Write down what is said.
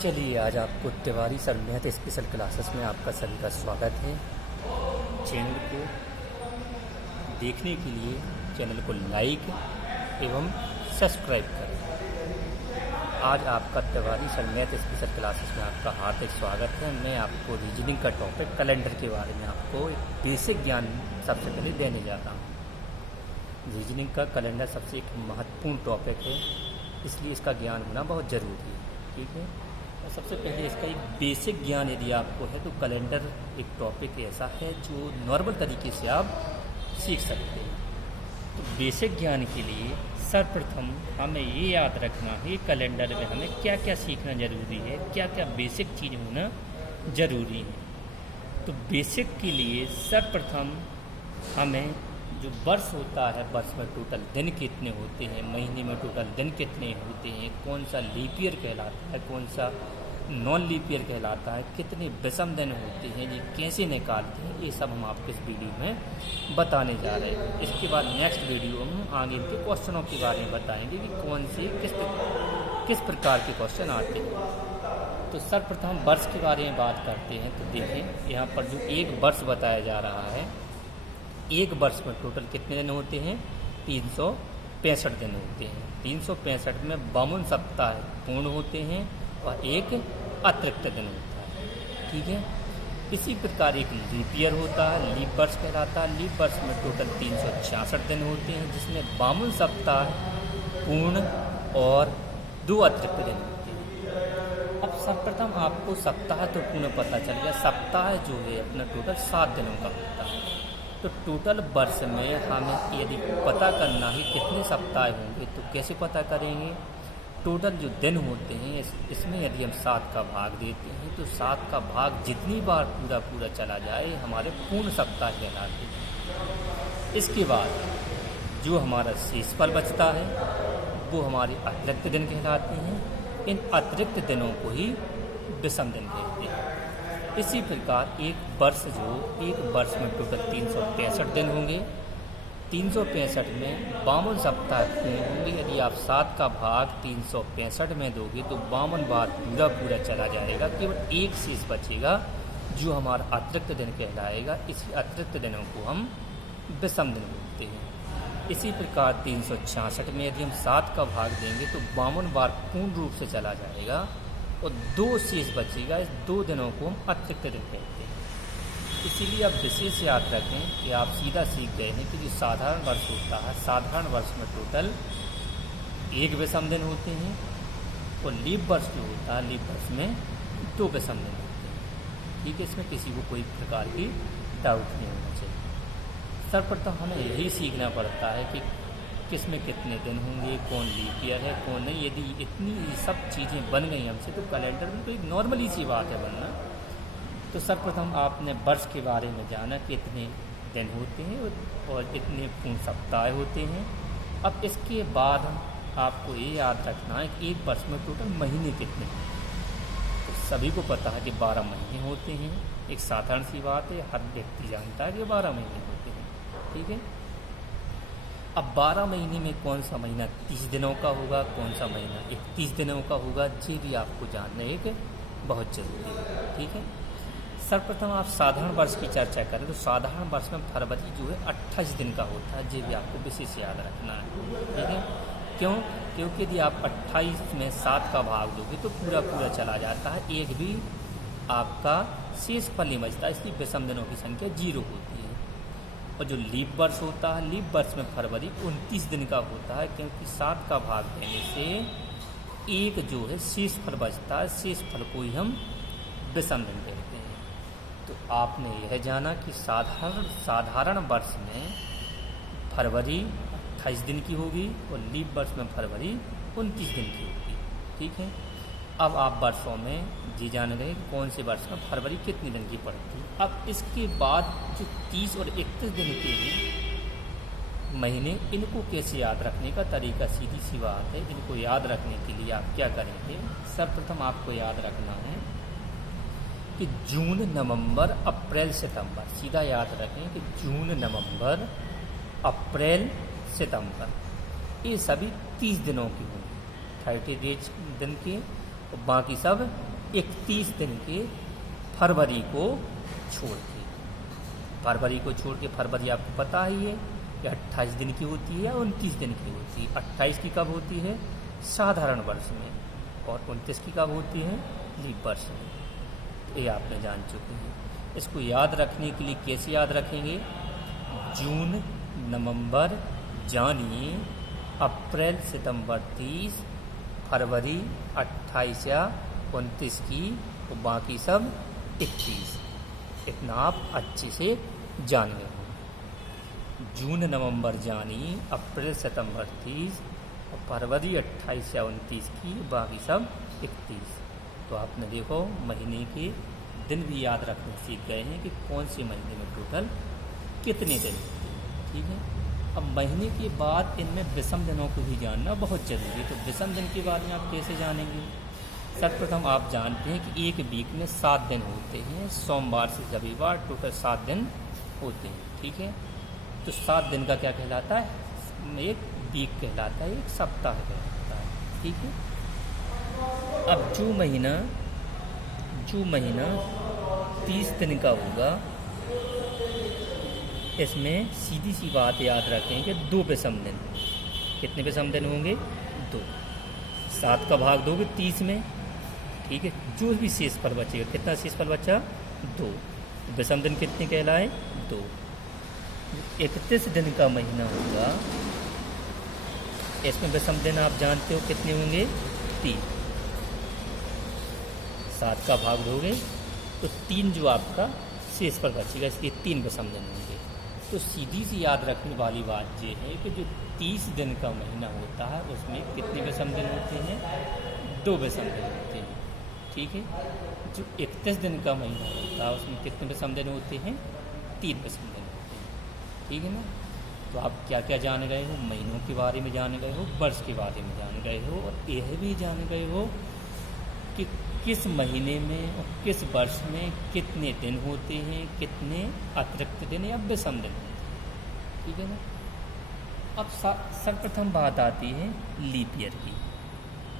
चलिए आज आपको Tiwari sir math special classes में आपका सभी का स्वागत है। चैनल को देखने के लिए चैनल को लाइक एवं सब्सक्राइब करें। आज आपका Tiwari sir math special classes में आपका हार्दिक स्वागत है। मैं आपको रीजनिंग का टॉपिक कैलेंडर के बारे में आपको एक बेसिक ज्ञान सबसे पहले देने जा रहा हूँ। रीजनिंग का कैलेंडर सबसे एक महत्वपूर्ण टॉपिक है, इसलिए इसका ज्ञान होना बहुत ज़रूरी है। ठीक है, तो सबसे पहले इसका एक बेसिक ज्ञान यदि आपको है तो कैलेंडर एक टॉपिक ऐसा है जो नॉर्मल तरीके से आप सीख सकते हैं। तो बेसिक ज्ञान के लिए सर्वप्रथम हमें ये याद रखना है कैलेंडर में हमें क्या क्या सीखना ज़रूरी है, क्या क्या बेसिक चीज़ होना ज़रूरी है। तो बेसिक के लिए सर्वप्रथम हमें जो वर्ष होता है, वर्ष में टोटल दिन कितने होते हैं, महीने में टोटल दिन कितने होते हैं, कौन सा लीप ईयर कहलाता है, कौन सा नॉन लीप ईयर कहलाता है, कितने विषम दिन होते हैं, ये कैसे निकालते हैं, ये सब हम आपको इस वीडियो में बताने जा रहे हैं। इसके बाद नेक्स्ट वीडियो में हम आगे के क्वेश्चनों के बारे में बताएंगे कि कौन से किस प्रकार के क्वेश्चन आते हैं। तो सर्वप्रथम वर्ष के बारे में बात करते हैं। तो देखें यहाँ पर जो एक वर्ष बताया जा रहा है, एक वर्ष में टोटल कितने दिन होते हैं, 365 दिन होते हैं। 365 में 52 सप्ताह पूर्ण होते हैं और एक अतिरिक्त दिन होता है। ठीक है, इसी प्रकार एक लीप ईयर होता है, लीप वर्ष कहलाता है। लीप वर्ष में टोटल 366 दिन होते हैं, जिसमें 52 सप्ताह पूर्ण और 2 अतिरिक्त दिन होते हैं। अब सर्वप्रथम आपको सप्ताह तो पूर्ण पता चल गया। सप्ताह जो है अपना टोटल 7 दिनों का होता है। तो टोटल वर्ष में हमें यदि पता करना है कितने सप्ताह होंगे तो कैसे पता करेंगे। टोटल जो दिन होते हैं इसमें यदि हम 7 का भाग देते हैं तो 7 का भाग जितनी बार पूरा चला जाए हमारे पूर्ण सप्ताह कहलाते हैं। इसके बाद जो हमारा शेषफल बचता है वो हमारे अतिरिक्त दिन कहलाते हैं। इन अतिरिक्त दिनों को ही विषम दिन कहते हैं। इसी प्रकार एक वर्ष में टोटल 365 दिन होंगे। 365 में 52 सप्ताह पूर्ण होंगे। यदि आप 7 का भाग 365 में दोगे तो 52 बार पूरा चला जाएगा, केवल एक शेष बचेगा जो हमारा अतिरिक्त दिन कहलाएगा। इसी अतिरिक्त दिनों को हम विषम दिन बोलते हैं। इसी प्रकार 366 में यदि हम 7 का भाग देंगे तो 52 बार पूर्ण रूप से चला जाएगा और 2 शेष बचेगा। इस 2 दिनों को हम अतिरिक्त दिन कहते हैं। इसीलिए आप विशेष याद रखें कि आप सीधा सीख गए हैं कि जो साधारण वर्ष होता है, साधारण वर्ष में टोटल 1 विषम दिन होते हैं और लीप वर्ष जो होता है, लीप वर्ष में 2 विषम दिन होते हैं। ठीक है, इसमें किसी को कोई प्रकार की डाउट नहीं होना चाहिए। सर्वप्रथम हमें यही सीखना पड़ता है कि किस में कितने दिन होंगे, कौन लीप ईयर है, कौन नहीं। यदि इतनी सब चीज़ें बन गई हमसे तो कैलेंडर में तो एक नॉर्मल सी बात है बनना। तो सर्वप्रथम आपने वर्ष के बारे में जाना कि इतने दिन होते हैं और इतने पूर्ण सप्ताह होते हैं। अब इसके बाद आपको ये याद रखना है कि एक वर्ष में टोटल महीने कितने हैं। तो सभी को पता है कि 12 महीने होते हैं। एक साधारण सी बात है, हर व्यक्ति जानता है कि 12 महीने होते हैं। ठीक है, अब 12 महीने में कौन सा महीना 30 दिनों का होगा, कौन सा महीना 31 दिनों का होगा, ये भी आपको जानना एक बहुत ज़रूरी है। ठीक है, सर्वप्रथम आप साधारण वर्ष की चर्चा करें तो साधारण वर्ष में फरवरी जो है 28 दिन का होता है। ये भी आपको विशेष याद रखना है। ठीक है, क्योंकि यदि आप 28 में 7 का भाग दोगे तो पूरा चला जाता है, एक भी आपका शेष फल नहीं बचता, इसलिए विषम दिनों की संख्या 0 होती है। और जो लीप वर्ष होता है, लीप वर्ष में फरवरी 29 दिन का होता है, क्योंकि 7 का भाग देने से एक जो है शेष फल बचता है, शेष फल को ही हम विषम दिन कहते हैं। तो आपने यह जाना कि साधारण वर्ष में फरवरी 28 दिन की होगी और लीप वर्ष में फरवरी 29 दिन की होगी। ठीक है, अब आप वर्षों में जी जान गए कौन से वर्ष में फरवरी कितने दिन की पड़ती है। अब इसके बाद जो 30 और 31 दिन के महीने, इनको कैसे याद रखने का तरीका सीधी सी बात है। इनको याद रखने के लिए आप क्या करेंगे, सर्वप्रथम आपको याद रखना है कि जून, नवंबर, अप्रैल, सितंबर। सीधा याद रखें कि जून, नवंबर, अप्रैल, सितंबर ये सभी 30 दिनों की होंगी, 30 डेज दिन के। और बाकी सब 31 दिन के फरवरी को छोड़ के। फरवरी को छोड़ के फरवरी आपको पता ही है कि 28 दिन की होती है या 29 दिन की होती है। 28 की कब होती है? साधारण वर्ष में, और 29 की कब होती है? लीप वर्ष में। ये आपने जान चुके हैं। इसको याद रखने के लिए कैसे याद रखेंगे? जून, नवंबर, जनवरी, अप्रैल, सितंबर 30, फरवरी 28 या 29 की, और बाकी सब 31। इतना आप अच्छे से जान गए हो। जून, नवंबर, जनवरी, अप्रैल, सितंबर 30 और फरवरी 28 या 29 की, बाकी सब 31। तो आपने देखो महीने के दिन भी याद रखने सीख गए हैं कि कौन से महीने में टोटल कितने दिन होते हैं। ठीक है। अब महीने के बाद इनमें विषम दिनों को भी जानना बहुत ज़रूरी है। तो विषम दिन के बारे में आप कैसे जानेंगे? सर्वप्रथम आप जानते हैं कि एक वीक में 7 दिन होते हैं, सोमवार से रविवार, टोटल 7 दिन होते हैं। ठीक है। तो 7 दिन का क्या कहलाता है? एक वीक कहलाता है, एक सप्ताह कहलाता है। ठीक है। अब जो महीना 30 दिन का होगा, इसमें सीधी सी बात याद रखें कि 2 विषम दिन। कितने विषम दिन होंगे? 2। 7 का भाग दोगे 30 में। ठीक है। जो भी शेष फल बचेगा, कितना शेष फल बचा? 2। विषम दिन कितने कहलाए? 2। 31 दिन का महीना होगा, इसमें विषम दिन आप जानते हो कितने होंगे? 3। 7 का भाग दोगे तो 3 जो आपका शेष फल बचेगा, इसलिए 3 विषम दिन होंगे। तो सीधी सी याद रखने वाली बात ये है कि जो 30 दिन का महीना होता है उसमें कितने विषम दिन होते हैं? 2 विषम दिन होते हैं। ठीक है। जो 31 दिन का महीना होता है उसमें कितने विषम दिन होते हैं? 3 विषम दिन होते हैं। ठीक है ना। तो आप क्या क्या जान गए हो? महीनों के बारे में जान गए हो, वर्ष के बारे में जान गए हो, और यह भी जान गए हो कि किस महीने में और किस वर्ष में कितने दिन होते हैं, कितने अतिरिक्त दिन या विषम दिन होते हैं। ठीक है ना। अब सर्वप्रथम बात आती है लीप ईयर की।